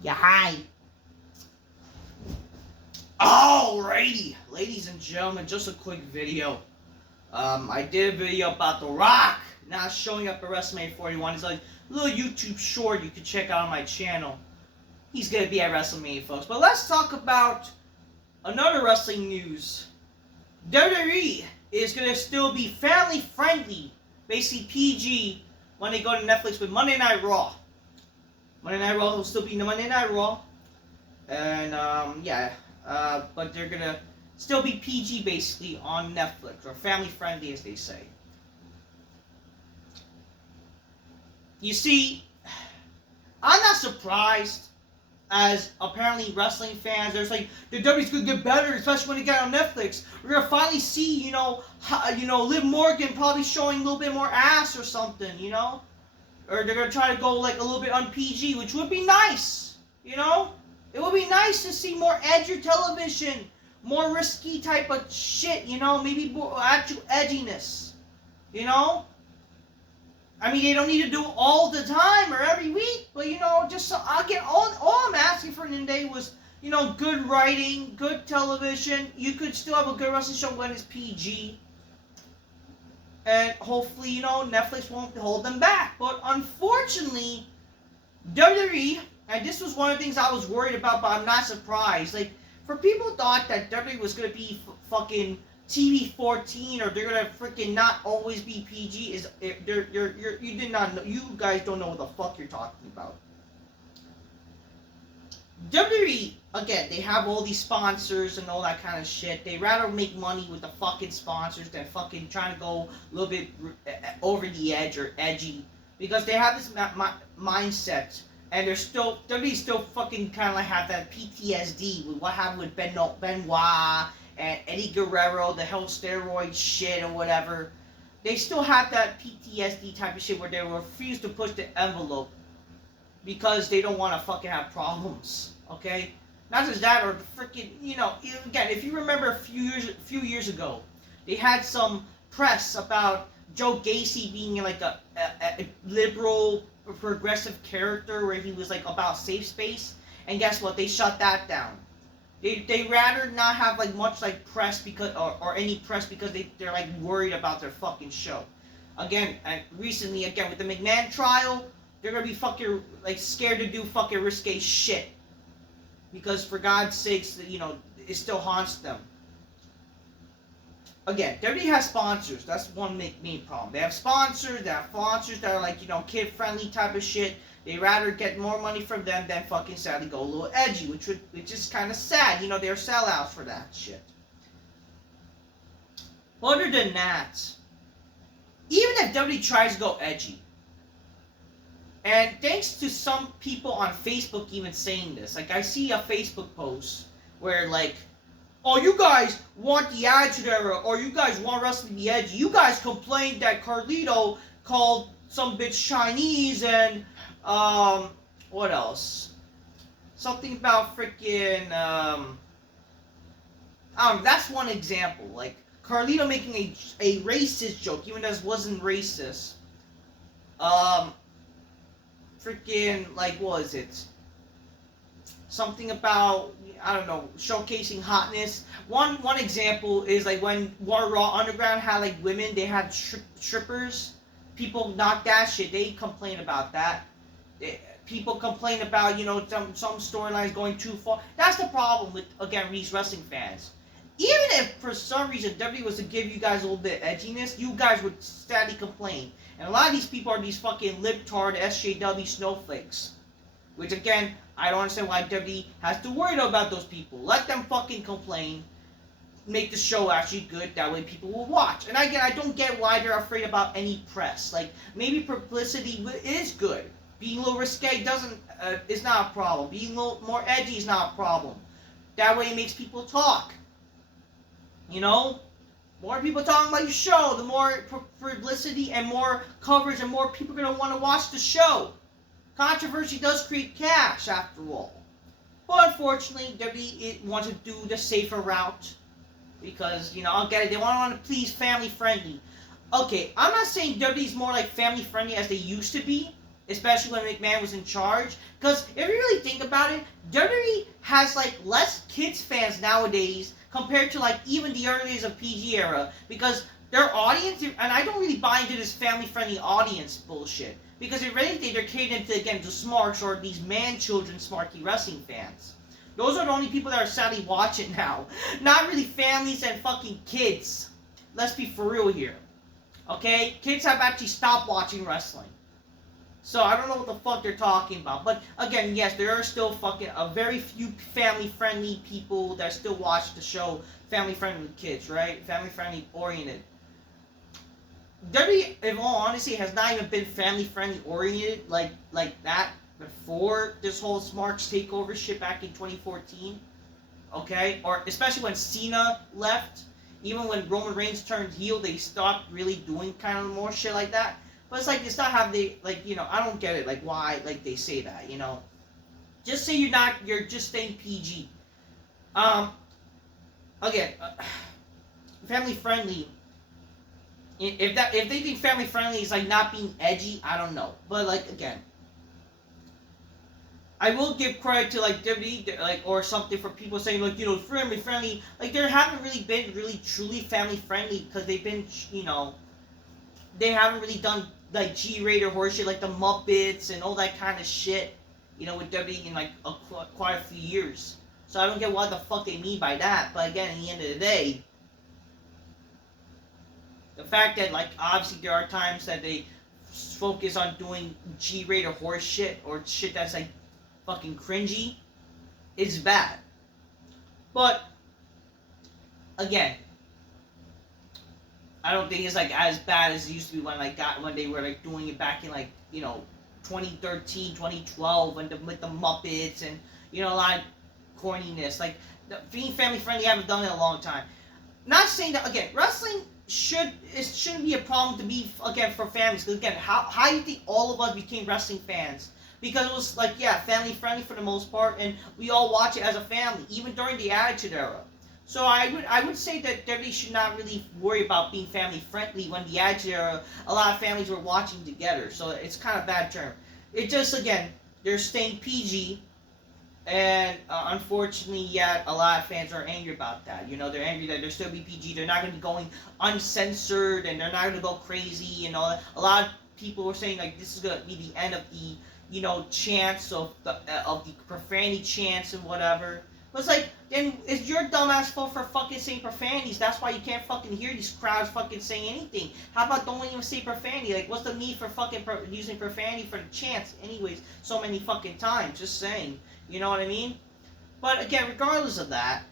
Yeah, hi. Alrighty, ladies and gentlemen, just a quick video. I did a video about The Rock not showing up at WrestleMania 41. It's like a little YouTube short you can check out on my channel. He's gonna be at WrestleMania, folks. But let's talk about another wrestling news. WWE is gonna still be family friendly, basically PG, when they go to Netflix with Monday Night Raw. Monday Night Raw will still be Monday Night Raw. And, but they're gonna still be PG basically on Netflix, or family friendly as they say. You see, I'm not surprised, as apparently wrestling fans, there's like, the WWE's gonna get better, especially when they get on Netflix. We're gonna finally see, Liv Morgan probably showing a little bit more ass or something, or they're gonna try to go like a little bit on PG, which would be nice, It would be nice to see more edgier television, more risky type of shit, maybe more actual edginess, I mean, they don't need to do it all the time or every week, but just so again, all I'm asking for today was, good writing, good television. You could still have a good wrestling show when it's PG, and hopefully, Netflix won't hold them back. But unfortunately, WWE, and this was one of the things I was worried about, but I'm not surprised. Like, for people thought that WWE was gonna be fucking TV-14, or they're gonna freaking not always be PG, you did not know. You guys don't know what the fuck you're talking about. WWE, again, they have all these sponsors and all that kind of shit. They rather make money with the fucking sponsors than fucking trying to go a little bit over the edge or edgy, because they have this mindset. And WWE's still fucking kind of like have that PTSD with what happened with Benoit and Eddie Guerrero, the whole steroid shit or whatever. They still have that PTSD type of shit where they refuse to push the envelope because they don't want to fucking have problems, okay? Not just that, or freaking, again, if you remember a few years ago, they had some press about Joe Gacy being like a liberal, progressive character where he was like about safe space, and guess what? They shut that down. They rather not have like much like press because or any press because they're like worried about their fucking show. Again, and recently again with the McMahon trial, they're gonna be fucking like scared to do fucking risque shit because for God's sakes, it still haunts them. Again, WWE has sponsors. That's one main problem. They have sponsors. They have sponsors that are like, kid-friendly type of shit. They rather get more money from them than fucking sadly go a little edgy, which is kind of sad. They're sellouts for that shit. Other than that, even if WWE tries to go edgy, and thanks to some people on Facebook even saying this, like I see a Facebook post where like, oh, you guys want the Attitude Era, or you guys want wrestling to be edgy. You guys complained that Carlito called some bitch Chinese, and, what else? Something about freaking, that's one example. Like, Carlito making a racist joke, even though it wasn't racist. Freaking, like, what was it? Something about, I don't know, showcasing hotness. One example is like when Raw Underground had like women, they had strippers. People knocked that shit. They complain about that. People complain about, some storylines going too far. That's the problem with, again, these wrestling fans. Even if for some reason WWE was to give you guys a little bit of edginess, you guys would steadily complain. And a lot of these people are these fucking libtard SJW snowflakes. Which again, I don't understand why WWE has to worry about those people. Let them fucking complain. Make the show actually good. That way people will watch. And again, I don't get why they're afraid about any press. Like, maybe publicity is good. Being a little risque is not a problem. Being a little more edgy is not a problem. That way it makes people talk. More people talking about your show, the more publicity and more coverage and more people are going to want to watch the show. Controversy does create cash, after all. But unfortunately, WWE wants to do the safer route. Because, I'll get it. They want to please family friendly. Okay, I'm not saying WWE's more like family friendly as they used to be. especially when McMahon was in charge. Because if you really think about it, WWE has like less kids fans nowadays compared to like even the early days of PG era, because their audience, and I don't really buy into this family-friendly audience bullshit, because if anything, they're catering to, again, to smarks or these man-children smarky wrestling fans. Those are the only people that are sadly watching now. Not really families and fucking kids. Let's be for real here. Okay? Kids have actually stopped watching wrestling. So I don't know what the fuck they're talking about. But again, yes, there are still fucking a very few family-friendly people that still watch the show. Family-friendly with kids, right? Family-friendly oriented. WWE, in all honesty, has not even been family-friendly oriented like that before this whole Smarks takeover shit back in 2014. Okay? Or especially when Cena left. Even when Roman Reigns turned heel, they stopped really doing kind of more shit like that. But it's like, it's not how they, like, you know, I don't get it, like, why, like, they say that, you know. Just say you're just staying PG. Again, family friendly. If they think family friendly is like not being edgy, I don't know. But like, again, I will give credit to like WWE, like, or something, for people saying like, you know, family friendly. Like, they haven't really been really truly family friendly, because they've been, you know, they haven't really done like G-rated horse shit like the Muppets and all that kind of shit, you know, with WWE in like quite a few years. So I don't get what the fuck they mean by that. But again, at the end of the day, the fact that, like, obviously there are times that they focus on doing G-rated horse shit or shit that's like fucking cringy is bad. But again, I don't think it's like as bad as it used to be when they were like doing it back in, like, you know, 2013, 2012 with the Muppets and, you know, a lot of corniness. Like, being family friendly, I haven't done it in a long time. Not saying that, again, wrestling shouldn't be a problem to be, again, for families. Because again, how do you think all of us became wrestling fans? Because it was like, yeah, family friendly for the most part, and we all watch it as a family, even during the Attitude Era. So I would say that WWE should not really worry about being family friendly when the Attitude Era, a lot of families were watching together. So it's kind of a bad term. It just, again, they're staying PG. And unfortunately, yeah, a lot of fans are angry about that. You know, they're angry that they're still be PG. They're not going to be going uncensored, and they're not going to go crazy and all that. A lot of people were saying like this is going to be the end of the, you know, chants of the profanity chants and whatever. But it's like, then it's your dumbass fault for fucking saying profanities. That's why you can't fucking hear these crowds fucking saying anything. How about don't even say profanity? Like, what's the need for fucking using profanity for the chants anyways so many fucking times? Just saying. You know what I mean? But again, regardless of that,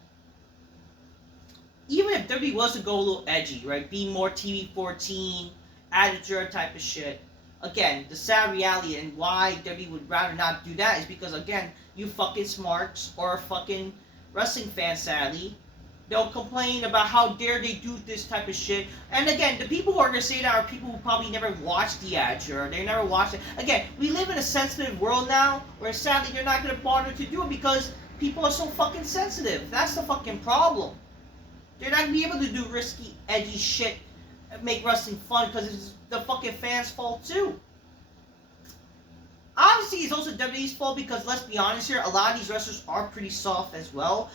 even if WWE was to go a little edgy, right, be more TV-14, attitude type of shit, again, the sad reality and why WWE would rather not do that is because, again, you fucking smarks or fucking wrestling fans, sadly, they'll complain about how dare they do this type of shit. And again, the people who are going to say that are people who probably never watched the Attitude or they never watched it. Again, we live in a sensitive world now where sadly they're not going to bother to do it because people are so fucking sensitive. That's the fucking problem. They're not going to be able to do risky, edgy shit and make wrestling fun because it's the fucking fans' fault too. Obviously, it's also WWE's fault because, let's be honest here, a lot of these wrestlers are pretty soft as well.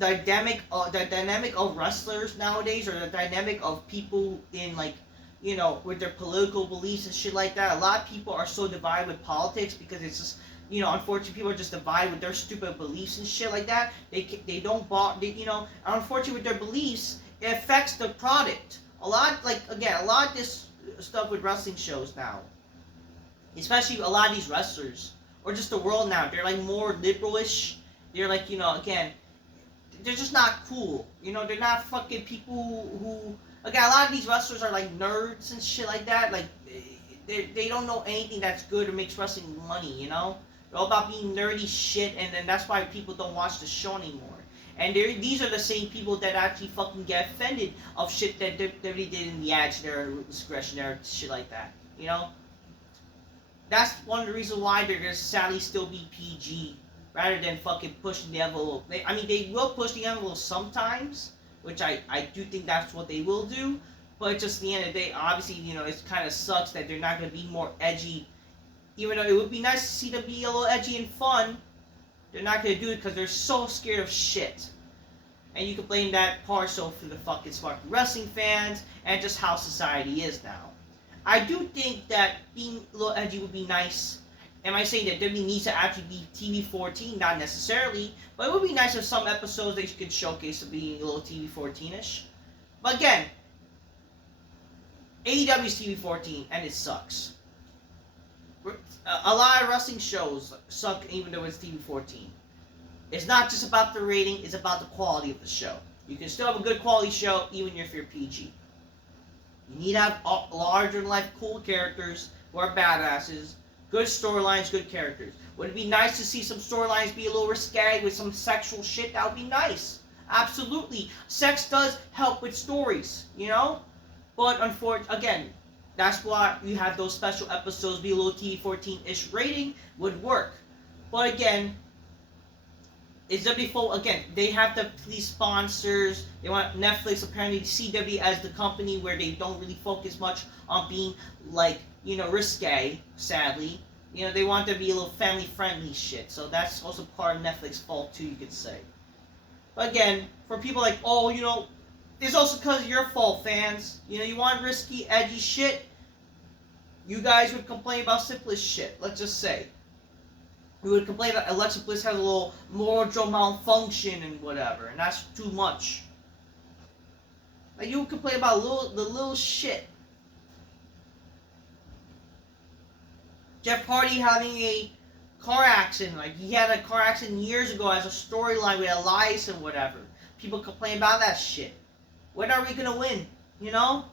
The dynamic of wrestlers nowadays, or the dynamic of people in, like, you know, with their political beliefs and shit like that. A lot of people are so divided with politics because it's just, you know, unfortunately people are just divided with their stupid beliefs and shit like that. They don't you know, unfortunately with their beliefs, it affects the product. A lot of this stuff with wrestling shows now, especially a lot of these wrestlers, or just the world now, they're like more liberalish. They're like, you know, again, they're just not cool. You know, they're not fucking people who... Again, a lot of these wrestlers are like nerds and shit like that. Like, they don't know anything that's good or makes wrestling money, you know? They're all about being nerdy shit, and then that's why people don't watch the show anymore. And these are the same people that actually fucking get offended of shit that WWE did in the Attitude Era, Discretion Era, shit like that, you know? That's one of the reasons why they're gonna sadly still be PG. Rather than fucking pushing the envelope. They will push the envelope sometimes, which I do think that's what they will do. But just at the end of the day, obviously, you know, it kind of sucks that they're not going to be more edgy even though it would be nice to see them be a little edgy and fun, they're not gonna do it because they're so scared of shit. And you can blame that partial for the fucking smart wrestling fans and just how society is now. I do think that being a little edgy would be nice. Am I saying that WWE needs to actually be TV-14? Not necessarily, but it would be nice if some episodes they could showcase of being a little TV-14-ish. But again, AEW is TV-14 and it sucks. A lot of wrestling shows suck even though it's TV-14. It's not just about the rating, it's about the quality of the show. You can still have a good quality show even if you're PG. You need to have larger-than-life cool characters who are badasses, good storylines, good characters. Would it be nice to see some storylines be a little risque with some sexual shit? That would be nice. Absolutely. Sex does help with stories, you know? But unfortunately, again, that's why you have those special episodes be a little TV-14-ish rating would work. But again, it's WWE, again, they have to please sponsors. They want Netflix, apparently CW as the company where they don't really focus much on being like, you know, risque, sadly. You know, they want to be a little family-friendly shit. So that's also part of Netflix's fault too, you could say. But again, for people like, oh, you know, it's also because of your fault, fans. You know, you want risky, edgy shit. You guys would complain about simplest shit, let's just say. We would complain that Alexa Bliss has a little moral malfunction and whatever, and that's too much. Like, you would complain about the little shit. Jeff Hardy having a car accident, like he had a car accident years ago as a storyline with Elias and whatever. People complain about that shit. When are we gonna win? You know?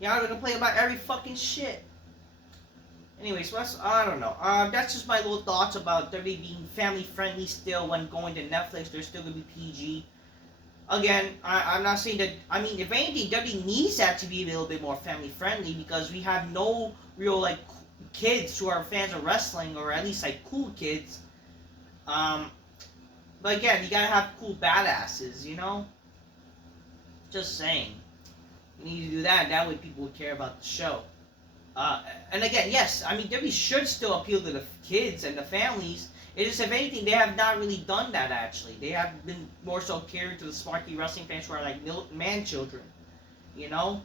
Y'all gonna complain about every fucking shit. Anyways, I don't know. That's just my little thoughts about WWE being family friendly still when going to Netflix. They're still gonna be PG. Again, I'm not saying that. I mean, if anything, WWE needs that to be a little bit more family friendly because we have no real like kids who are fans of wrestling, or at least like cool kids. But again, you gotta have cool badasses, you know. Just saying. You need to do that. That way, people would care about the show. And again, yes, I mean, WWE should still appeal to the kids and the families. It is, if anything, they have not really done that, actually. They have been more so catering to the smarky wrestling fans who are like man-children, you know?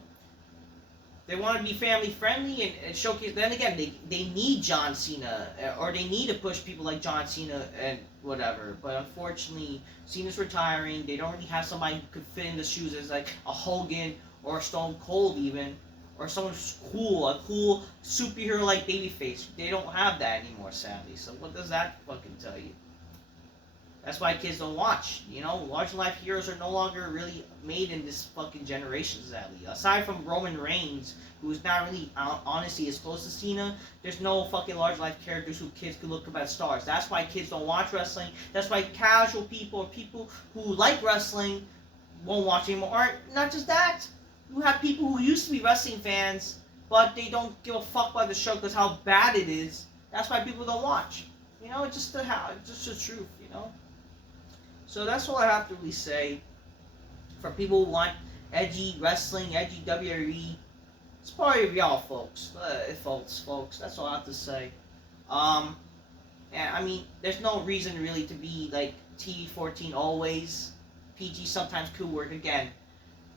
They want to be family-friendly and showcase. Then again, they need John Cena, or they need to push people like John Cena and whatever. But unfortunately, Cena's retiring. They don't really have somebody who could fit in the shoes as like a Hogan or a Stone Cold even. Or someone who's cool, a cool superhero like babyface. They don't have that anymore, sadly. So what does that fucking tell you? That's why kids don't watch. You know, large life heroes are no longer really made in this fucking generation, sadly. Aside from Roman Reigns, who's not really honestly as close to Cena, there's no fucking large life characters who kids can look up as stars. That's why kids don't watch wrestling. That's why casual people or people who like wrestling won't watch anymore. Or not just that. You have people who used to be wrestling fans, but they don't give a fuck about the show because how bad it is. That's why people don't watch. You know, it's just the truth, you know? So that's all I have to really say. For people who want edgy wrestling, edgy WWE, it's part of y'all, folks. Folks. That's all I have to say. Yeah, I mean, there's no reason really to be like TV-14 always. PG sometimes could work again.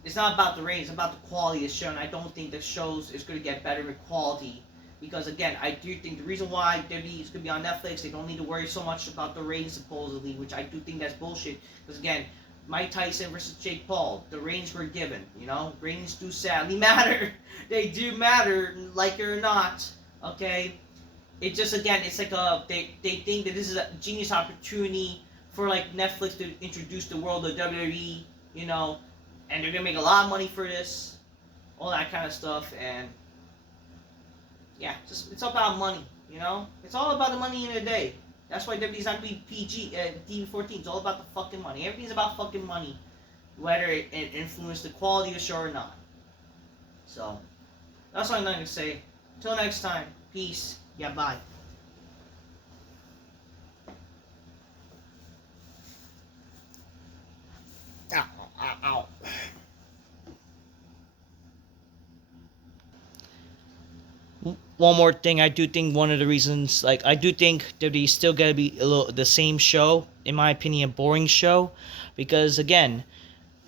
It's not about the ratings, it's about the quality of the show, and I don't think the shows is going to get better with quality. Because again, I do think the reason why WWE is going to be on Netflix, they don't need to worry so much about the ratings supposedly, which I do think that's bullshit. Because again, Mike Tyson versus Jake Paul, the ratings were given, you know? Ratings do sadly matter. They do matter, like it or not, okay? It just, again, it's like they think that this is a genius opportunity for like Netflix to introduce the world of WWE, you know? And they're gonna make a lot of money for this, all that kind of stuff, and yeah, just it's all about money, you know. It's all about the money in the day. That's why WWE's not gonna be PG, TV-14. It's all about the fucking money. Everything's about fucking money, whether it influences the quality of the show or not. So that's all I'm gonna say. Till next time, peace. Yeah, bye. Ow, ow, ow. one more thing, I do think one of the reasons, like, I do think WWE still gotta be a little the same show, in my opinion, a boring show, because again,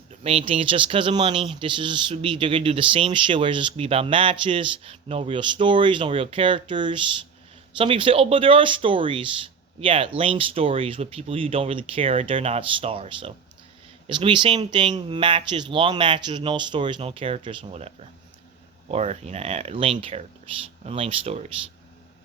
the main thing is just because of money. This is just be they're gonna do the same shit where it's just gonna be about matches, no real stories, no real characters. Some people say, oh, but there are stories. Yeah, lame stories with people who don't really care. They're not stars, so it's gonna be the same thing. Matches, long matches, no stories, no characters, and whatever. Or, lame characters and lame stories.